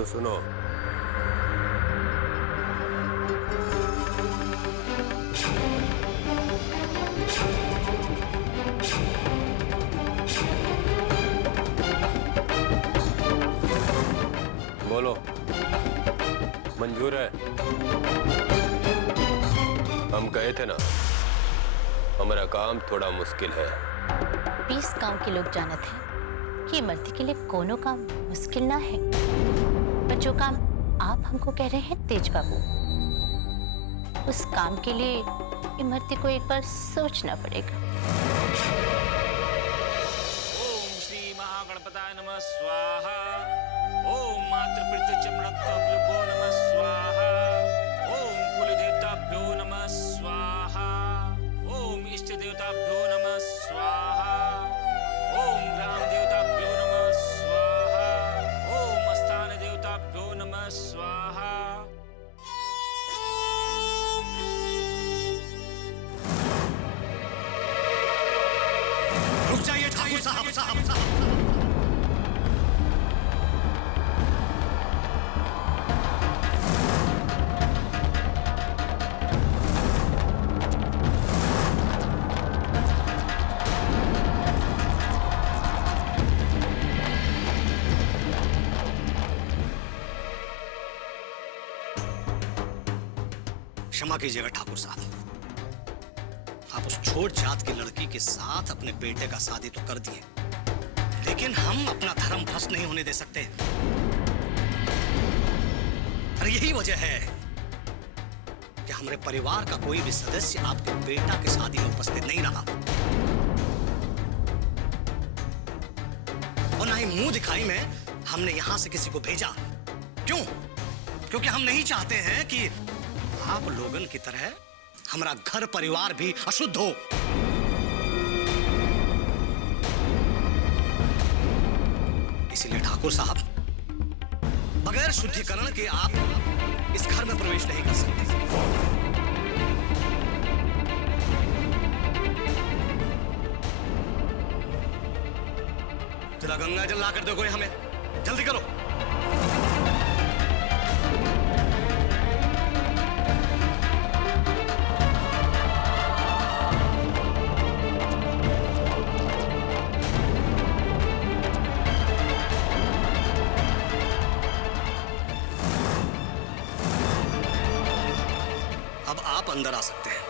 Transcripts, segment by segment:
तो सुनो। बोलो, मंजूर है? हम गए थे ना, हमारा काम थोड़ा मुश्किल है। 20 गांव के लोग जानते हैं कि इमरती के लिए कोनो काम मुश्किल ना है, पर जो काम आप हमको कह रहे हैं तेज बाबू, उस काम के लिए इमरती को एक बार सोचना पड़ेगा। ओम श्री महागणपताय नमः स्वाहा। ओम मातृपितृचमनत्वप्लुभो नमः स्वाहा। ओम कुलदेवताभ्यो नमः स्वाहा। ओम इष्ट देवताभ्यो नमः स्वाहा। ओम ग्राम देवताभ्यो नमः स्वाहा। ओम स्थान देवताभ्यो नमः स्वाहा। रुक जाइए ठाकुर साहब। क्षमा कीजिएगा ठाकुर साहब, आप उस छोट जात की लड़की के साथ अपने बेटे का शादी तो कर दिए, लेकिन हम अपना धर्म भ्रष्ट नहीं होने दे सकते। और यही वजह है कि हमारे परिवार का कोई भी सदस्य आपके बेटा के शादी में उपस्थित नहीं रहा, और ना ही मुंह दिखाई में हमने यहां से किसी को भेजा। क्यों? क्योंकि हम नहीं चाहते हैं कि आप लोगन की तरह हमारा घर परिवार भी अशुद्ध हो। इसीलिए ठाकुर साहब, बगैर शुद्धिकरण के आप इस घर में प्रवेश नहीं कर सकते। जरा गंगा जल ला कर दो कोई हमें, जल्दी करो। अब आप अंदर आ सकते हैं,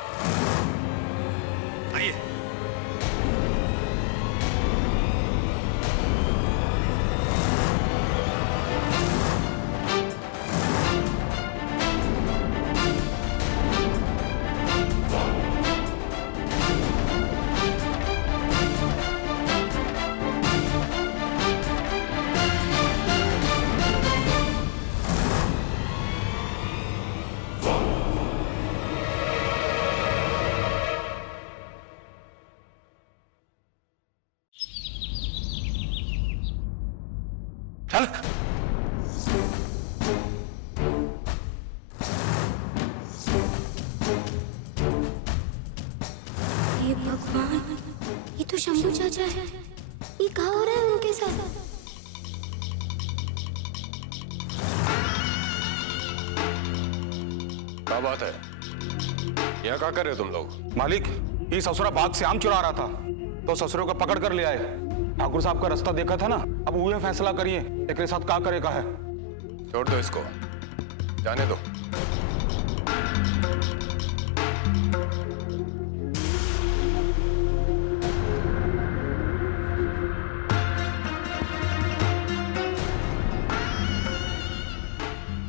आइए। चल। हे भगवान, ये तो शंभू चाचा है। ये क्या हो रहा है उनके साथ? क्या बात है? यहाँ क्या कर रहे हो तुम लोग? मालिक, ये ससुरा बाग से आम चुरा रहा था, तो ससुरों को पकड़ कर ले आए। ठाकुर साहब का रास्ता देखा था ना, अब वो फैसला करिए एक साथ क्या करेगा है। छोड़ दो इसको, जाने दो।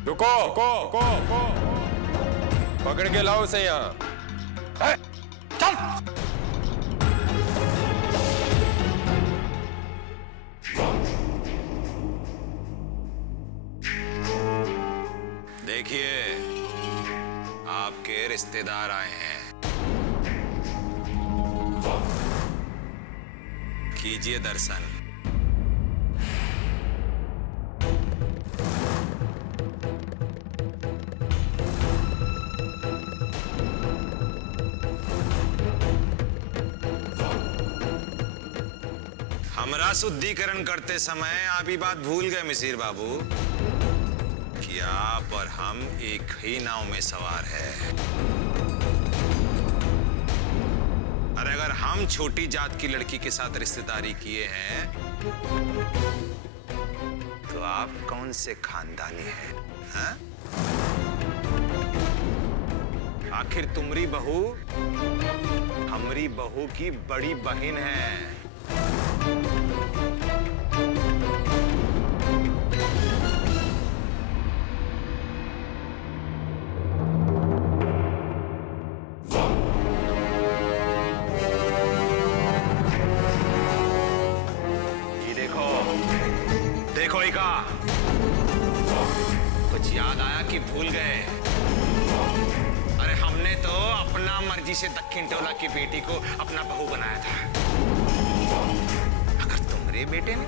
रुको, को पकड़ के लाओ उसे यहाँ। चल। देखिए, आपके रिश्तेदार आए हैं, कीजिए दर्शन। हमरा शुद्धिकरण करते समय आप ही बात भूल गए मिसिर बाबू। कि आप और हम एक ही नाव में सवार हैं। और अगर हम छोटी जात की लड़की के साथ रिश्तेदारी किए हैं, तो आप कौन से खानदानी हैं? हाँ? आखिर तुम्हारी बहू हमारी बहू की बड़ी बहन है। ये देखो, देखो इका, कुछ याद आया कि भूल गए? अरे हमने तो अपना मर्जी से दक्षिण टोला की बेटी को अपना बहू बनाया था। अगर तुम्हारे बेटे ने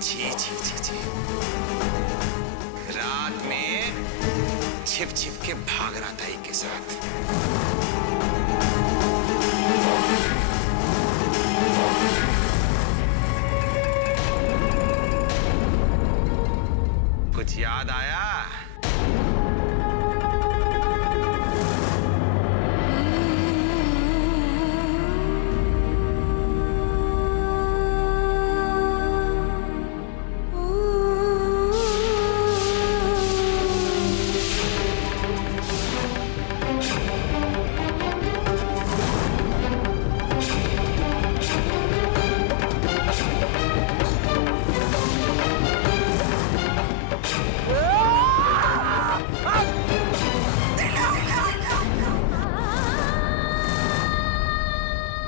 छी छी छी छी रात में छिप छिप के भाग रहा था एक के साथ। कुछ याद आया?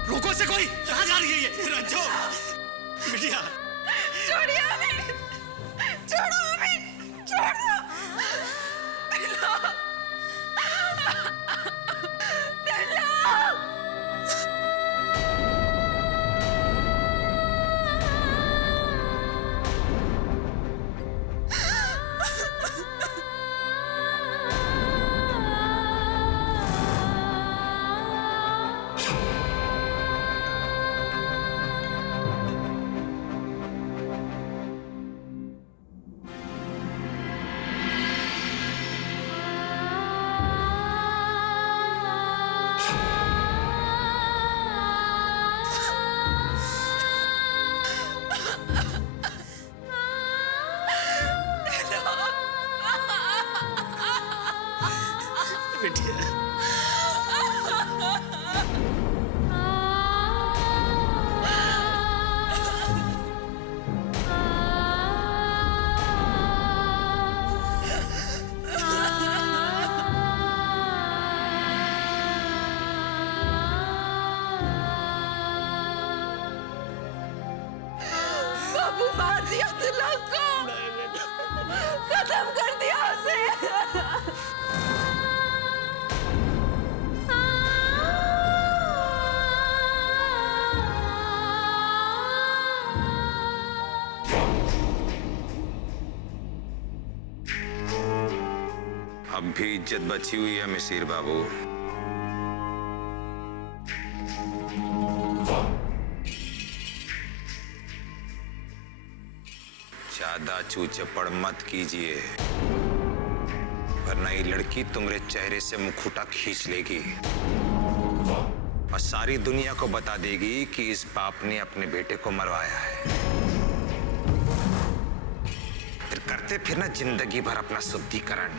रुको से कोई, कहाँ जा रही है ये? रंजो, बिटिया। छोड़िए हमें, छोड़ो हमें, छोड़ दो। बाबू मार दिया तिलक को, खत्म कर दिया उसे। अब भी इज्जत बची हुई है मिसिर बाबू। ज्यादा चूचपड़ मत कीजिए, वरना ये लड़की तुम्हारे चेहरे से मुखौटा खींच लेगी और सारी दुनिया को बता देगी कि इस बाप ने अपने बेटे को मरवाया है। फिर करते फिर ना जिंदगी भर अपना शुद्धिकरण,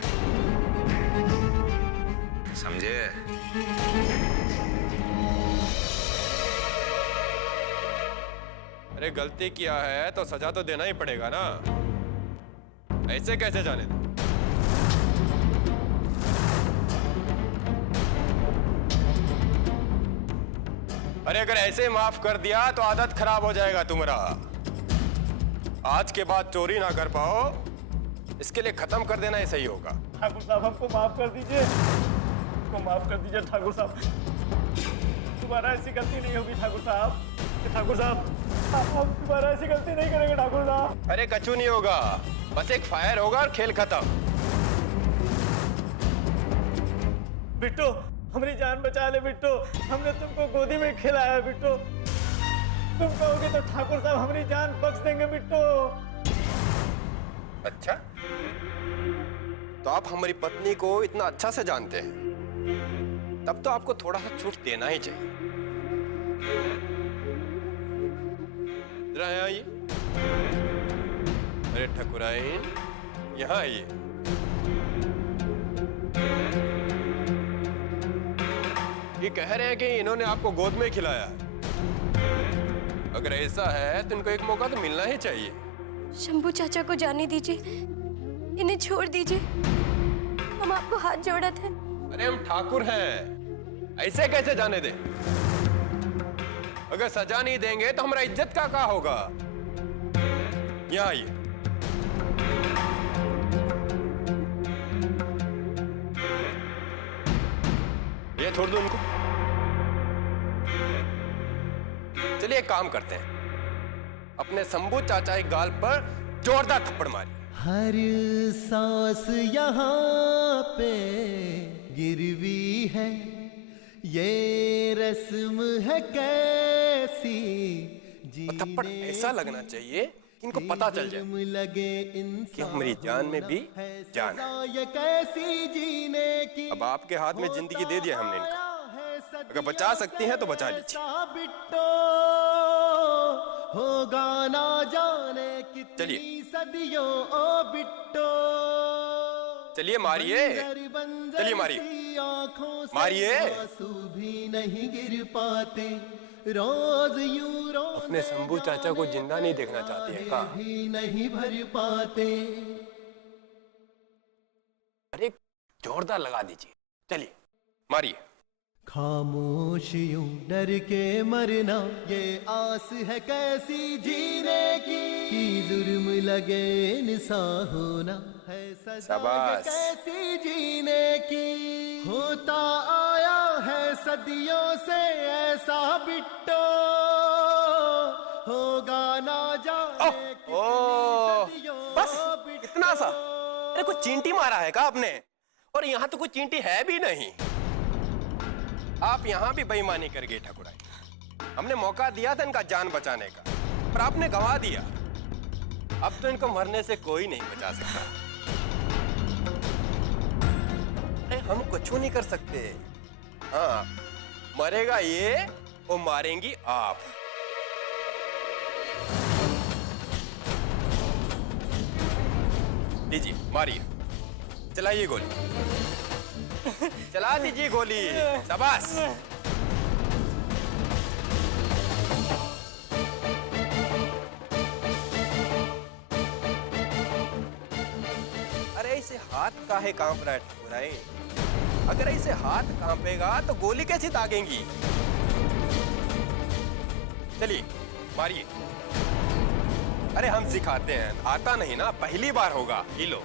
समझे? अरे गलती किया है तो सजा तो देना ही पड़ेगा ना, ऐसे कैसे जाने दो? अरे अगर ऐसे माफ कर दिया तो आदत खराब हो जाएगा तुम्हारा। आज के बाद चोरी ना कर पाओ, इसके लिए खत्म कर देना ही सही होगा। ठाकुर साहब हमको माफ कर दीजिए, हमको माफ कर दीजिए ठाकुर साहब, दोबारा ऐसी गलती नहीं होगी ठाकुर साहब। ठाकुर साहब हम दोबारा ऐसी गलती नहीं करेंगे ठाकुर साहब। अरे कछु नहीं होगा, बस एक फायर होगा और खेल खत्म। बिट्टू हमारी जान बचा ले बिट्टू, हमने तुमको गोदी में खिलाया बिट्टू, तुम कहोगे तो ठाकुर साहब हमारी जान बख्श देंगे बिट्टू। अच्छा तो आप हमारी पत्नी को इतना अच्छा से जानते हैं, तब तो आपको थोड़ा सा छूट देना ही चाहिए। जरा यहाँ आइए। अरे ठकुराइन, यहाँ आइए। ये कह रहे हैं कि इन्होंने आपको गोद में खिलाया। अगर ऐसा है तो इनको एक मौका तो मिलना ही चाहिए। शंभू चाचा को जाने दीजिए, इन्हें छोड़ दीजिए, हम आपको हाथ जोड़ा थे। अरे हम ठाकुर हैं, ऐसे कैसे जाने दे? अगर सजा नहीं देंगे तो हमारा इज्जत का क्या होगा? यहाँ आइए। ये छोड़ दो उनको। चलिए एक काम करते हैं, अपने शंभू चाचा के गाल पर जोरदार थप्पड़ मारिए। हर सांस यहाँ पे गिरवी है, ये रस्म है कैसी और थप्पड़ ऐसा लगना चाहिए कि इनको पता चल जाए लगे कि हमारी जान में भी जान है। ये कैसी जीने की। अब आपके हाथ में जिंदगी दे दिया हमने इनको, अगर बचा सकती हैं तो बचा लीजिए। बिट्टो होगा ना जाने कितनी सदियों ओ बिट्टो। चलिए मारिए, चलिए मारिए, मारिए। आंसू भी नहीं गिर पाते, रोज यूं रोज अपने शंभू चाचा को जिंदा नहीं देखना चाहती है का? भी नहीं भर पाते। अरे जोरदार लगा दीजिए, चलिए मारिए। खामोश यूं डर के मरना, ये आस है कैसी जीने की जुर्म लगे इंसान होना है सजा शाबाश। कैसी जीने की। होता आया है सदियों से ऐसा बिट्टो, होगा ना जाने बस इतना सा? अरे कुछ चींटी मारा है का आपने? और यहाँ तो कुछ चींटी है भी नहीं। आप यहाँ भी बेईमानी कर गए ठाकुराइन। हमने मौका दिया था इनका जान बचाने का, पर आपने गंवा दिया। अब तो इनको मरने से कोई नहीं बचा सकता। अरे हम कुछ नहीं कर सकते। हाँ, मरेगा ये और मारेंगी आप। लीजिए मारिए, चलाइए गोली, चला दीजिए गोली। शाबाश। अरे ऐसे हाथ काहे कांप रहा है ठाकुराइन? अगर ऐसे हाथ कांपेगा तो गोली कैसे दागेंगी? चलिए मारिए। अरे हम सिखाते हैं, आता नहीं ना, पहली बार होगा। ये लो,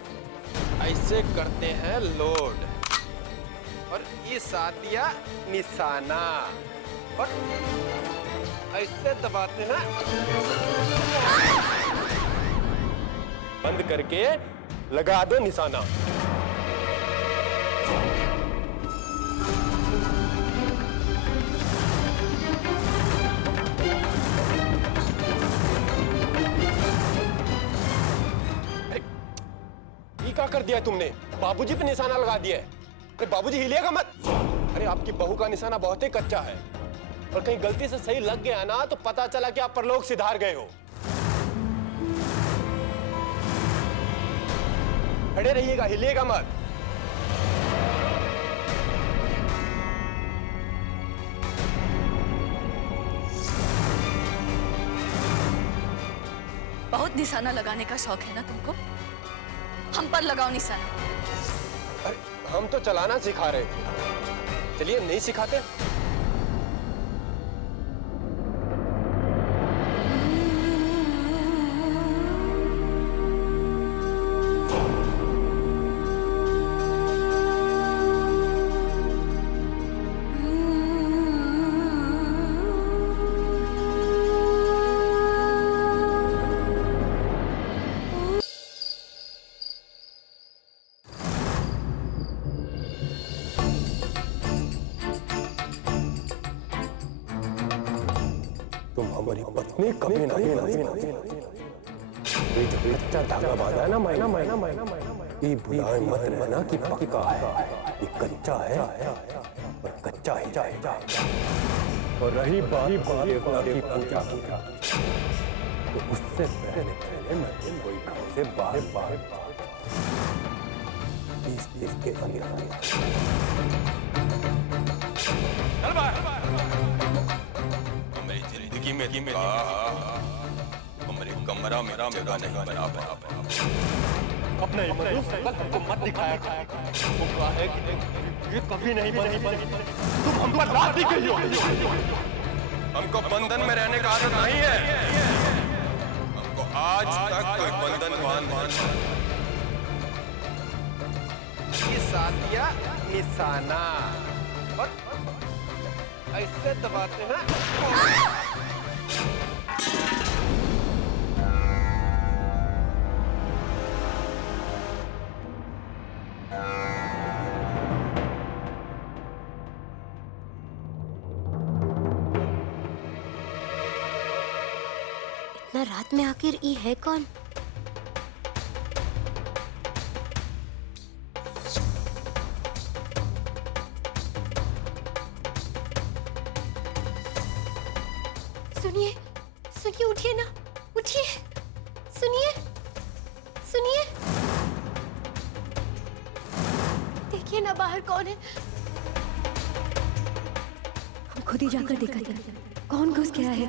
ऐसे करते हैं लोड, और ये साथ दिया निशाना, और ऐसे दबाते हैं बंद करके लगा दो निशाना। ये क्या कर दिया तुमने? बाबूजी पे निशाना लगा दिया है। अरे बाबूजी हिलिएगा मत। अरे आपकी बहू का निशाना बहुत ही कच्चा है, और कहीं गलती से सही लग गया ना तो पता चला कि आप परलोक सिधार गए हो। खड़े रहिएगा, हिलिएगा मत। बहुत निशाना लगाने का शौक है ना तुमको? हम पर लगाओ निशाना। अरे हम तो चलाना सिखा रहे थे, चलिए नहीं सिखाते। तुम हमारी पत्नी कभी नहीं, कच्चा धागा बांधा है ना, मायना ये भुलाए मत रहना कि पक्का है, ये कच्चा है और कच्चा ही जाएगा। और रही बात देवता की पूजा की, तो उससे पहले मैं कोई घर से बाहर 20 दिन के अंदर मेरी जिंदगी में मेरे कमरा मेरा मेरा नहीं बना पाया। अपने को मत दिखाया वो कहा है कि ये कभी नहीं बनी। तुम हम पर लात दी गई हो। हमको बंधन में रहने का आदत नहीं है। हमको आज तक कोई बंधन बांध ये साथिया निशाना और ऐसे दबाते हैं। इतना रात में आखिर ये है कौन? सुनिए, सुनिए, उठिए ना, उठिए, सुनिए, सुनिए, देखिए ना बाहर कौन है। हम खुद ही जाकर देखते हैं कौन घुस गया है।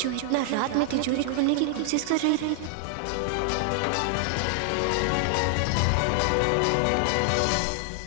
जो इतना रात में तिजोरी खोलने की कोशिश कर रही थी।